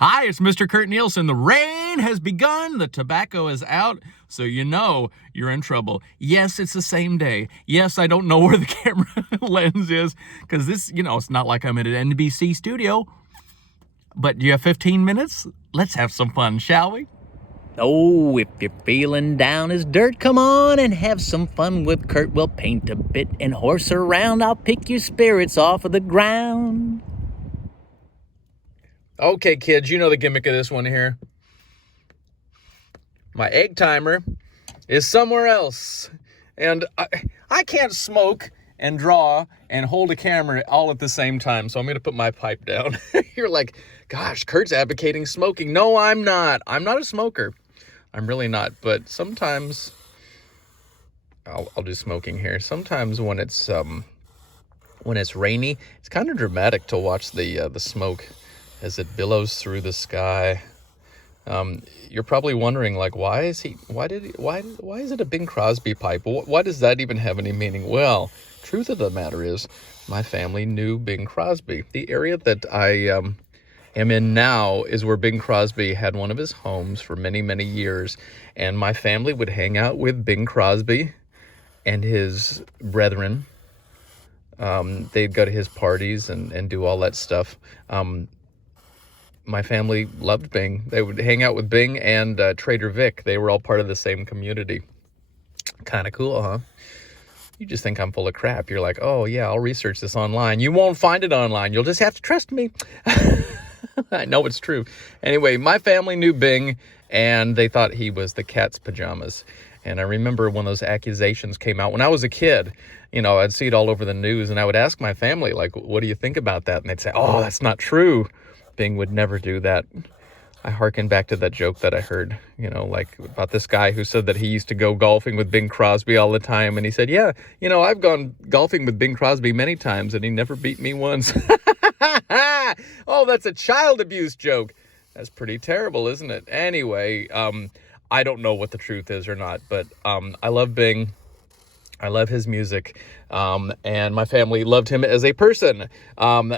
Hi, it's Mr. Kurt Nielsen. The rain has begun. The tobacco is out. So you know you're in trouble. Yes, it's the same day. Yes, I don't know where the camera lens is because this, it's not like I'm at an NBC studio. But do you have 15 minutes? Let's have some fun, shall we? Oh, if you're feeling down as dirt, come on and have some fun with Kurt. We'll paint a bit and horse around. I'll pick your spirits off of the ground. Okay, kids, you know the gimmick of this one here. My egg timer is somewhere else. And I can't smoke and draw and hold a camera all at the same time, so I'm going to put my pipe down. You're like, gosh, Kurt's advocating smoking. No, I'm not. I'm not a smoker. I'm really not. But sometimes I'll do smoking here. Sometimes when it's rainy, it's kind of dramatic to watch the smoke as it billows through the sky. You're probably wondering, like, why is it a Bing Crosby pipe? Why does that even have any meaning? Well, truth of the matter is, my family knew Bing Crosby. The area that I am in now is where Bing Crosby had one of his homes for many, many years, and my family would hang out with Bing Crosby and his brethren. They'd go to his parties and do all that stuff. My family loved Bing. They would hang out with Bing and Trader Vic. They were all part of the same community. Kind of cool, huh? You just think I'm full of crap. You're like, oh, yeah, I'll research this online. You won't find it online. You'll just have to trust me. I know it's true. Anyway, my family knew Bing, and they thought he was the cat's pajamas. And I remember when those accusations came out when I was a kid. I'd see it all over the news, and I would ask my family, like, what do you think about that? And they'd say, oh, that's not true. Bing would never do that. I hearken back to that joke that I heard, like about this guy who said that he used to go golfing with Bing Crosby all the time. And he said, yeah, I've gone golfing with Bing Crosby many times and he never beat me once. Oh, that's a child abuse joke. That's pretty terrible, isn't it? Anyway, I don't know what the truth is or not, but I love Bing. I love his music. And my family loved him as a person.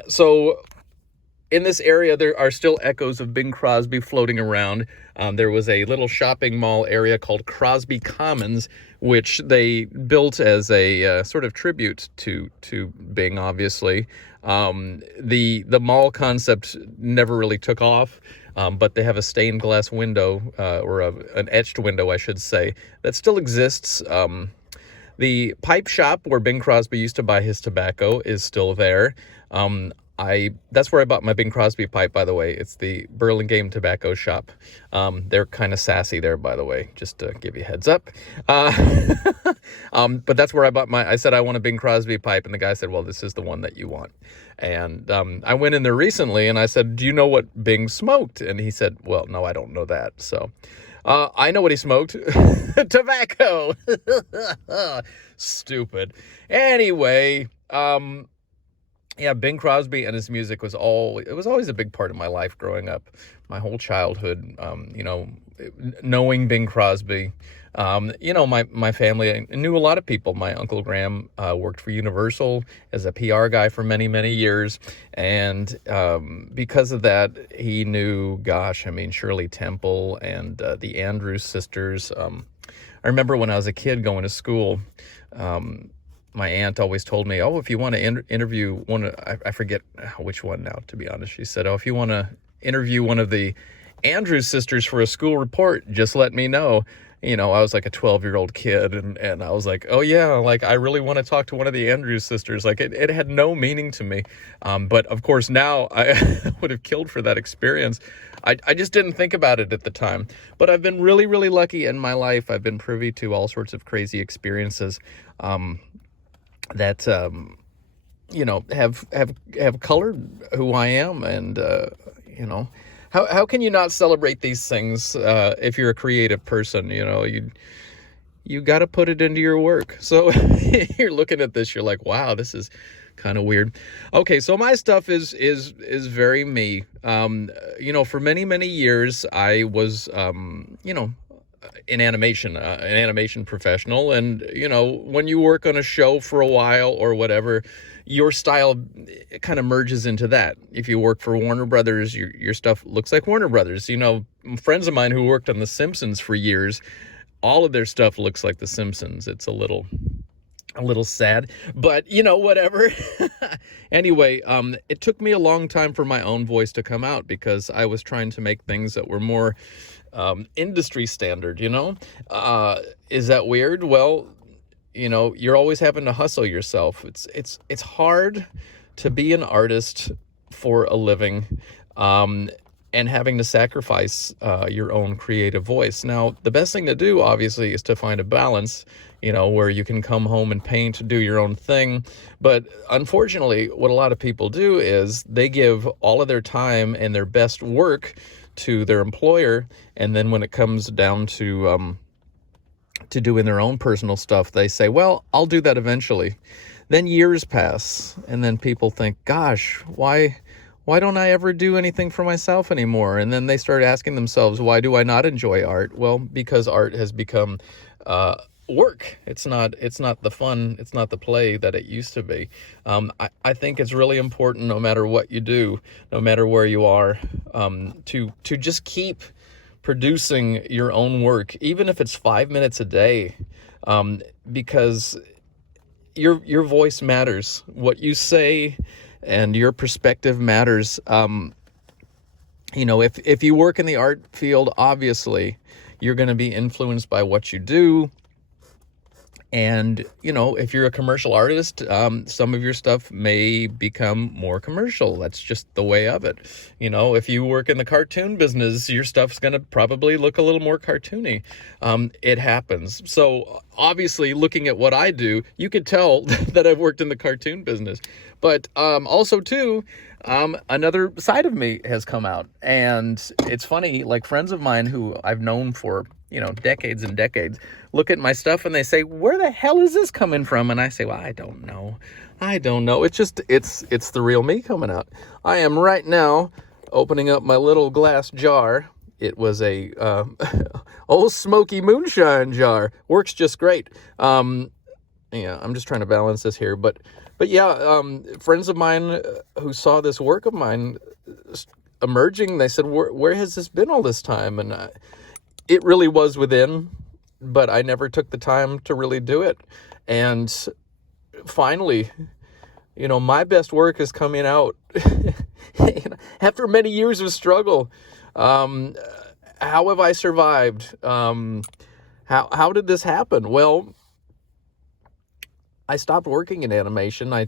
So in this area, there are still echoes of Bing Crosby floating around. There was a little shopping mall area called Crosby Commons, which they built as a sort of tribute to Bing, obviously. The mall concept never really took off, but they have a stained glass window, or an etched window, I should say, that still exists. The pipe shop where Bing Crosby used to buy his tobacco is still there. That's where I bought my Bing Crosby pipe, by the way. It's the Burlingame Tobacco Shop. They're kind of sassy there, by the way, just to give you a heads up. But that's where I said I want a Bing Crosby pipe, and the guy said, well, this is the one that you want. And I went in there recently, and I said, do you know what Bing smoked? And he said, well, no, I don't know that. So I know what he smoked. Tobacco. Stupid. Anyway, yeah, Bing Crosby and his music was always a big part of my life growing up, my whole childhood, knowing Bing Crosby. My family knew a lot of people. My Uncle Graham worked for Universal as a PR guy for many, many years. And because of that, he knew, Shirley Temple and the Andrews sisters. I remember when I was a kid going to school, my aunt always told me, oh, if you want to interview one, I forget which one now, to be honest. She said, oh, if you want to interview one of the Andrews sisters for a school report, just let me know. I was like a 12-year-old kid, and I was like, oh, yeah, like, I really want to talk to one of the Andrews sisters. Like, it had no meaning to me. But, of course, now I would have killed for that experience. I just didn't think about it at the time. But I've been really, really lucky in my life. I've been privy to all sorts of crazy experiences that have colored who I am, and how can you not celebrate these things if you're a creative person? You got to put it into your work. So you're looking at this, you're like, wow, this is kind of weird. Okay, so my stuff is very me. For many, many years I was in animation, an animation professional. And, you know, when you work on a show for a while or whatever, your style kind of merges into that. If you work for Warner Brothers, your stuff looks like Warner Brothers. You know, friends of mine who worked on The Simpsons for years, all of their stuff looks like The Simpsons. It's a little sad, but you know, whatever. Anyway, it took me a long time for my own voice to come out because I was trying to make things that were more industry standard, you know? Is that weird? Well, you know, you're always having to hustle yourself. It's hard to be an artist for a living, and having to sacrifice your own creative voice. Now, the best thing to do, obviously, is to find a balance, you know, where you can come home and paint, do your own thing. But unfortunately, what a lot of people do is they give all of their time and their best work to their employer, and then when it comes down to doing their own personal stuff, they say, well, I'll do that eventually. Then years pass, and then people think, gosh, why don't I ever do anything for myself anymore? And then they start asking themselves, why do I not enjoy art? Well, because art has become work. It's not the fun, it's not the play that it used to be. I think it's really important, no matter what you do, no matter where you are, to just keep producing your own work, even if it's 5 minutes a day, because your voice matters. What you say and your perspective matters. You know, if you work in the art field, obviously you're going to be influenced by what you do. And, you know, if you're a commercial artist, some of your stuff may become more commercial. That's just the way of it. You know, if you work in the cartoon business, your stuff's going to probably look a little more cartoony. It happens. So obviously, looking at what I do, you could tell that I've worked in the cartoon business. But also, too, another side of me has come out. And it's funny, like friends of mine who I've known for, you know, decades and decades, look at my stuff and they say, where the hell is this coming from? And I say, well, I don't know. It's just, it's the real me coming out. I am right now opening up my little glass jar. It was a old smoky moonshine jar. Works just great. Yeah, I'm just trying to balance this here. But yeah, friends of mine who saw this work of mine emerging, they said, where has this been all this time? And it really was within, but I never took the time to really do it. And finally, you know, my best work is coming out after many years of struggle. How have I survived? How did this happen? Well, I stopped working in animation. I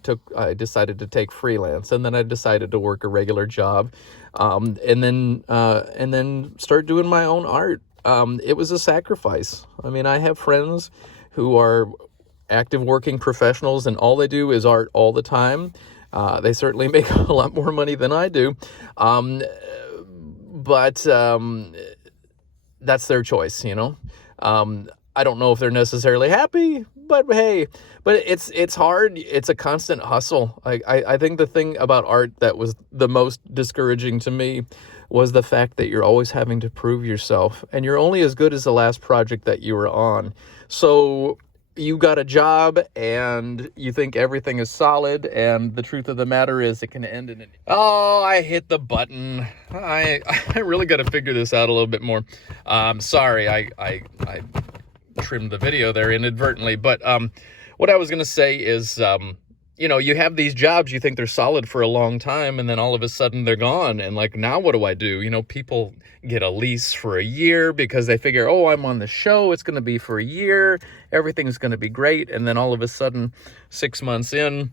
decided to take freelance, and then I decided to work a regular job, and then start doing my own art. It was a sacrifice. I mean, I have friends who are active working professionals and all they do is art all the time. They certainly make a lot more money than I do. But that's their choice, you know? I don't know if they're necessarily happy, but hey, but it's hard. It's a constant hustle. I think the thing about art that was the most discouraging to me was the fact that you're always having to prove yourself, and you're only as good as the last project that you were on. So you got a job and you think everything is solid, and the truth of the matter is it can end in oh, I hit the button. I really got to figure this out a little bit more. Sorry, I trimmed the video there inadvertently, but what I was going to say is, you know, you have these jobs, you think they're solid for a long time, and then all of a sudden they're gone. And like, now what do I do? You know, people get a lease for a year because they figure, oh, I'm on the show, it's going to be for a year, everything's going to be great. And then all of a sudden, 6 months in,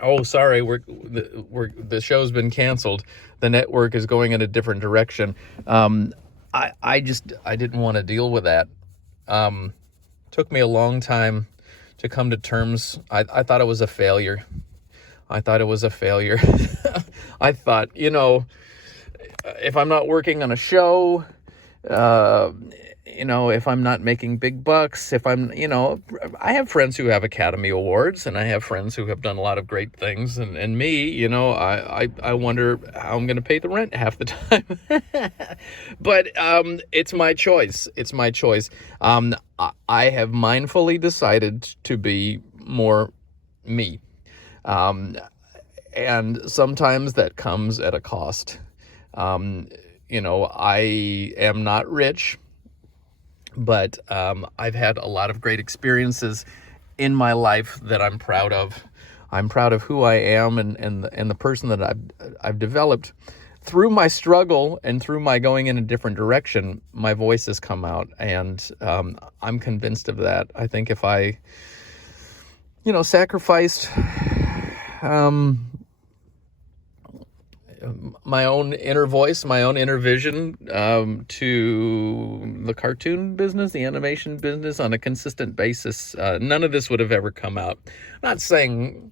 oh, sorry, the show's been canceled. The network is going in a different direction. I didn't want to deal with that. Took me a long time to come to terms. I thought it was a failure. I thought, you know, if I'm not working on a show, if I'm not making big bucks, if I'm, I have friends who have Academy Awards, and I have friends who have done a lot of great things. And me, I wonder how I'm going to pay the rent half the time. But it's my choice. It's my choice. I have mindfully decided to be more me. And sometimes that comes at a cost. I am not rich, but I've had a lot of great experiences in my life that I'm proud of. I'm proud of who I am and the person that I've developed. Through my struggle and through my going in a different direction, my voice has come out, and I'm convinced of that. I think if I, sacrificed my own inner voice, my own inner vision to the cartoon business, the animation business on a consistent basis, none of this would have ever come out. I'm not saying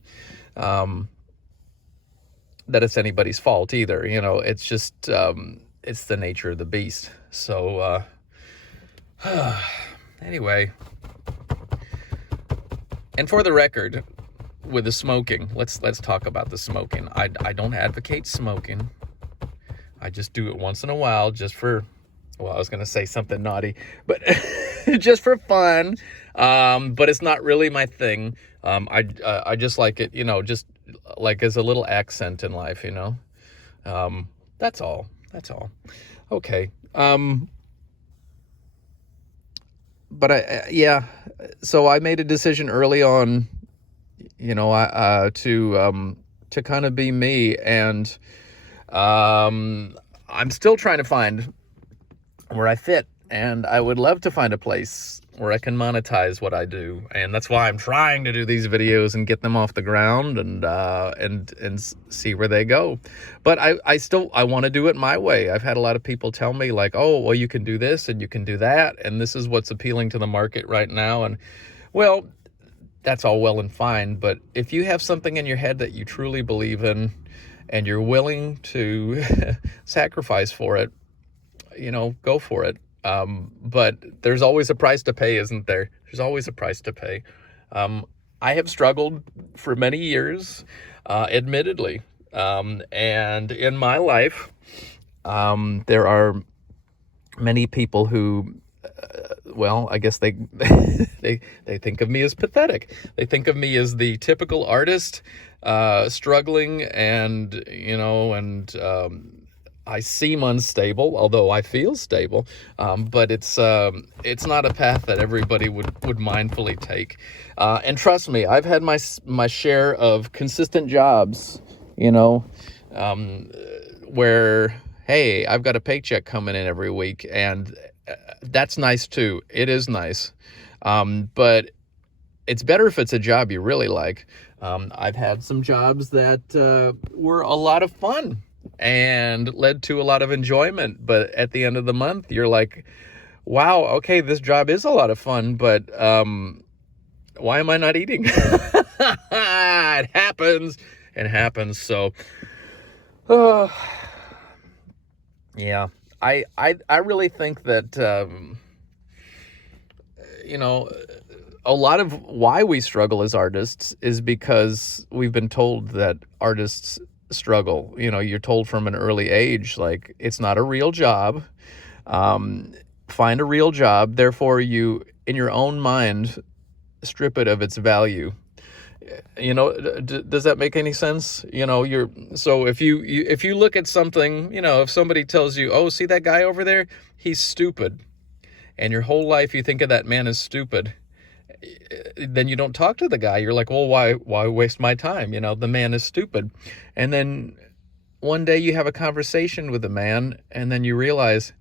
that it's anybody's fault either. It's just, it's the nature of the beast. So anyway, and for the record, with the smoking, let's talk about the smoking. I don't advocate smoking. I just do it once in a while, just for, I was going to say something naughty, but just for fun. But it's not really my thing. I just like it, just like as a little accent in life, that's all. Okay. But so I made a decision early on, to kind of be me, and I'm still trying to find where I fit, and I would love to find a place where I can monetize what I do, and that's why I'm trying to do these videos and get them off the ground and see where they go. But I want to do it my way. I've had a lot of people tell me like, oh, well, you can do this and you can do that, and this is what's appealing to the market right now. And well, that's all well and fine, but if you have something in your head that you truly believe in and you're willing to sacrifice for it, go for it. But there's always a price to pay, isn't there? There's always a price to pay. I have struggled for many years, admittedly. And in my life, there are many people who, I guess they think of me as pathetic. They think of me as the typical artist, struggling and I seem unstable, although I feel stable. But it's not a path that everybody would mindfully take. And trust me, I've had my share of consistent jobs, where, hey, I've got a paycheck coming in every week, and that's nice too. It is nice. But it's better if it's a job you really like. I've had some jobs that were a lot of fun and led to a lot of enjoyment, but at the end of the month, you're like, wow, okay, this job is a lot of fun, but why am I not eating? It happens. So, yeah, I really think that, a lot of why we struggle as artists is because we've been told that artists struggle. You're told from an early age, like, it's not a real job. Find a real job. Therefore, you, in your own mind, strip it of its value. Does that make any sense? So if you look at something, if somebody tells you, oh, see that guy over there? He's stupid. And your whole life you think of that man as stupid. Then you don't talk to the guy. You're like, well, why waste my time? The man is stupid. And then one day you have a conversation with the man, and then you realize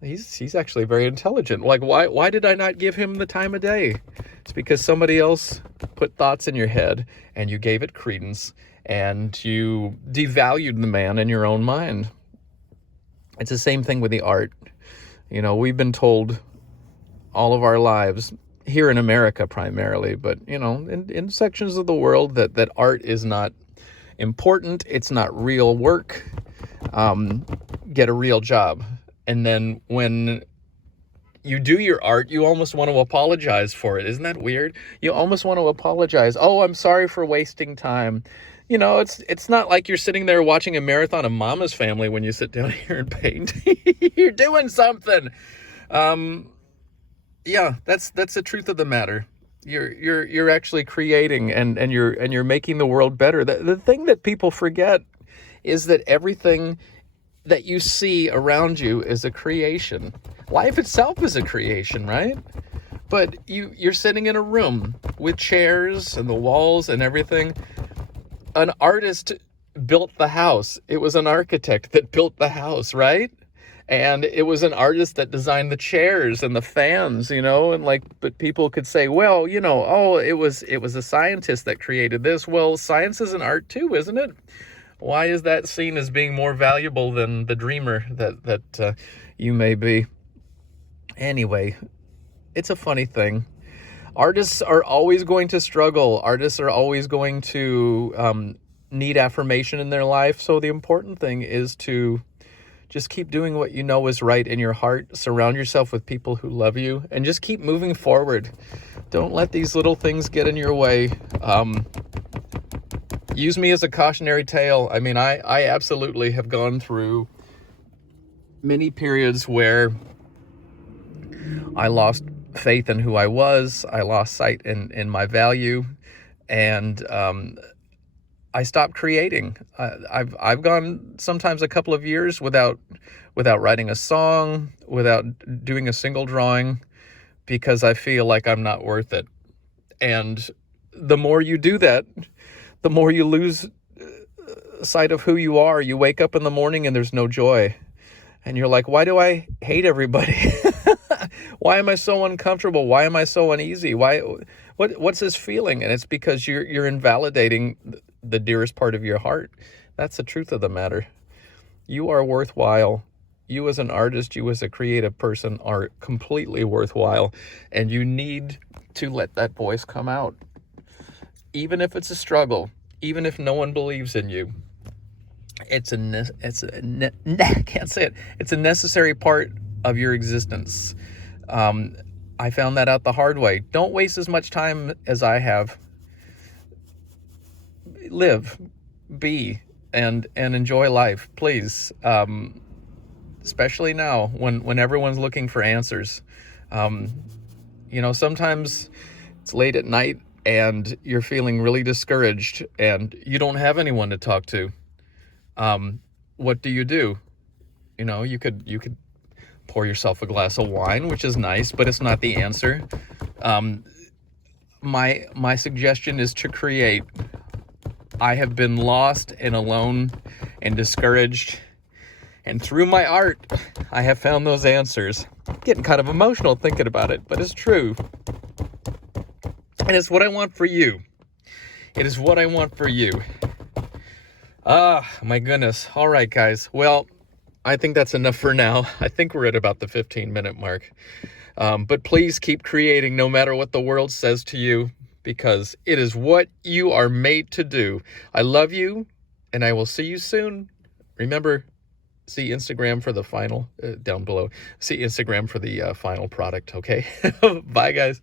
he's actually very intelligent. Like, why did I not give him the time of day? It's because somebody else put thoughts in your head and you gave it credence and you devalued the man in your own mind. It's the same thing with the art. We've been told all of our lives, here in America primarily, but in sections of the world, that art is not important. It's not real work. Get a real job. And then when you do your art, you almost want to apologize for it. Isn't that weird? You almost want to apologize. Oh, I'm sorry for wasting time. You know, it's not like you're sitting there watching a marathon of Mama's Family when you sit down here and paint. You're doing something. Yeah, that's the truth of the matter. You're actually creating, and you're making the world better. The thing that people forget is that everything that you see around you is a creation. Life itself is a creation, right? But you're sitting in a room with chairs and the walls and everything. An artist built the house. It was an architect that built the house, right? And it was an artist that designed the chairs and the fans, you know, and like, but people could say, well, you know, oh, it was a scientist that created this. Well, science is an art too, isn't it? Why is that seen as being more valuable than the dreamer that you may be? Anyway, it's a funny thing. Artists are always going to struggle. Artists are always going to need affirmation in their life. So the important thing is to just keep doing what you know is right in your heart. Surround yourself with people who love you, and just keep moving forward. Don't let these little things get in your way. Use me as a cautionary tale. I mean, I absolutely have gone through many periods where I lost faith in who I was. I lost sight in my value, and I stopped creating. I've gone sometimes a couple of years without writing a song, without doing a single drawing, because I feel like I'm not worth it. And the more you do that, the more you lose sight of who you are. You wake up in the morning and there's no joy. And you're like, why do I hate everybody? Why am I so uncomfortable? Why am I so uneasy? What's this feeling? And it's because you're invalidating the dearest part of your heart. That's the truth of the matter. You are worthwhile. You as an artist, you as a creative person are completely worthwhile. And you need to let that voice come out. Even if it's a struggle, even if no one believes in you, it's a necessary part of your existence. I found that out the hard way. Don't waste as much time as I have. Live, be, and enjoy life, please. Especially now when everyone's looking for answers. You know, sometimes it's late at night and you're feeling really discouraged and you don't have anyone to talk to. What do? You know, you could pour yourself a glass of wine, which is nice, but it's not the answer. My suggestion is to create. I have been lost and alone and discouraged, and through my art, I have found those answers. I'm getting kind of emotional thinking about it, but it's true. And it's what I want for you. It is what I want for you. Ah, my goodness. All right, guys. Well, I think that's enough for now. I think we're at about the 15-minute mark. But please keep creating no matter what the world says to you, because it is what you are made to do. I love you, and I will see you soon. Remember, see Instagram for the final, down below. See Instagram for the final product, okay? Bye, guys.